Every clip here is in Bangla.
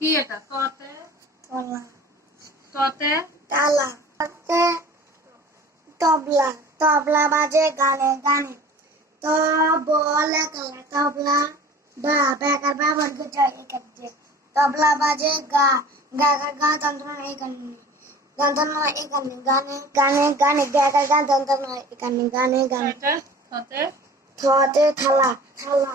কি এটা? ততে? ততে? তালা। হাতে তবলা। তবলা বাজে গানে গানে। তো বলে কালা তবলা। বা বেকার বাবার গুজা একাতে তবলা বাজে গা। গা গা গা তন্ত্র এখানে গন্ধর্ব এখানে গানে গানে গানে। বেকার গা তন্ত্র এখানে গানে গানে। এটা? থতে থালা। থালা।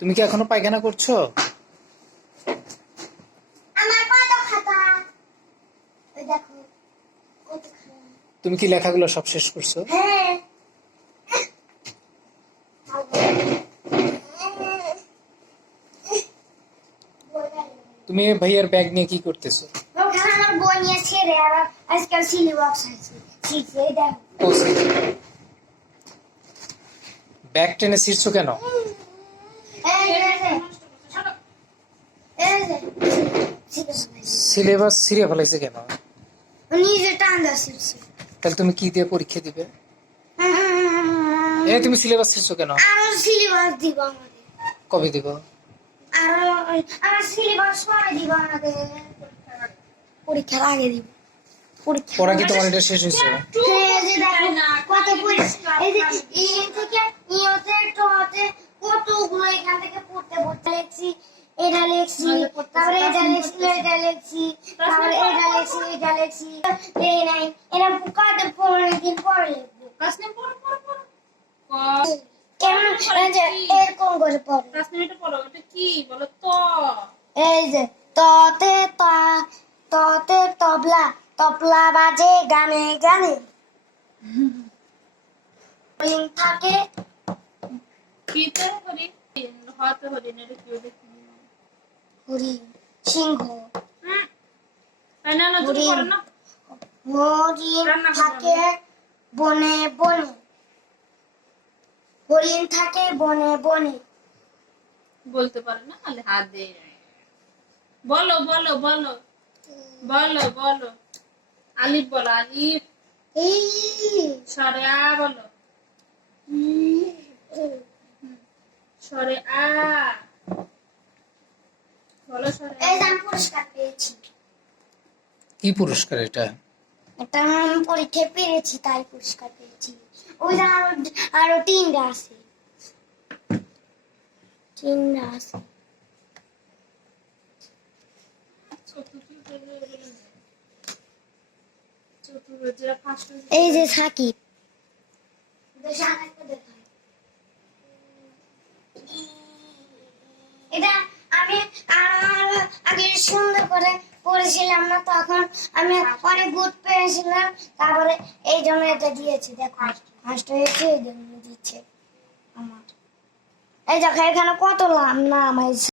তুমি কি এখনও পায়খানা করছ? তুমি কি লেখাগুলো সব শেষ করছ? হ্যাঁ। তুমি ভাইয়ার ব্যাগ নিয়ে কি করতেছো? ব্যাগ টেনে ছিঁড়ছো কেন এই যে, এই যে, শিখে ফেলেছি। সিলেবাস ছিঁড়ে ফেলাইছে কেন? নিজে টান্দা শিখছে তাহলে তুমি কি দিয়ে পরীক্ষা দিবে? এ তুমি সিলেবাস ছিঁড়ছো কেন? আরও সিলেবাস দিব আমাদের। কবে দিব? আরও আমার সিলেবাস পরে দিব আমাদের। পরীক্ষার আগে দিব। পড়া কি তোমার এটা শেষ হয়েছে? এই কত পরীক্ষা। এই যে ই থেকে ইতে টতে কতগুলো এখান থেকে পড়তে পড়তে লিখছি এটা লিখছি তারপরে এটা লিখছি এটা লিখছি তারপরে এটা লিখছি এটা লিখছি এই নাই এরা কত পনেরো দিন পরে পড়ো পড়ো পড়ো। কেমন এই যে এরকম করে পড়ে? এটা পড়ো এটা কি? বলো তো। এই যে ততে তা ততে তবলা তবলা বাজে গানে গানে। থাকে। কিতে হরি হতে হরি না কি কি হরি সিংহ হরিণ রান্না করব থাকে বনে বনে। হরিণ থাকে বনে বনে। বলতে পারে না খালি হাত। দিয়ে বলো বলো বলো বলো বলো। আলিফ বলো আলিফ। সরে আ বলো। সরে আ বলো সরে আ। এই যে আমি পুরস্কার পেয়েছি। কি পুরস্কার এটা? একটা আমি পরীক্ষায় পেরেছি তাই পুরস্কার পেয়েছি। ওই যে আরও আরও তিনটা আছে। তিনটা আছে। এই যে সাকিব। এটা আমি আর সুন্দর করে পড়েছিলাম না, তখন আমি অনেক গুড পেয়েছিলাম। তারপরে এই জন্য এটা দিয়েছি, দেখো ফার্স্ট হয়েছে, এই জন্য দিচ্ছে আমার। এই দেখো, এখানে কত নাম আছে?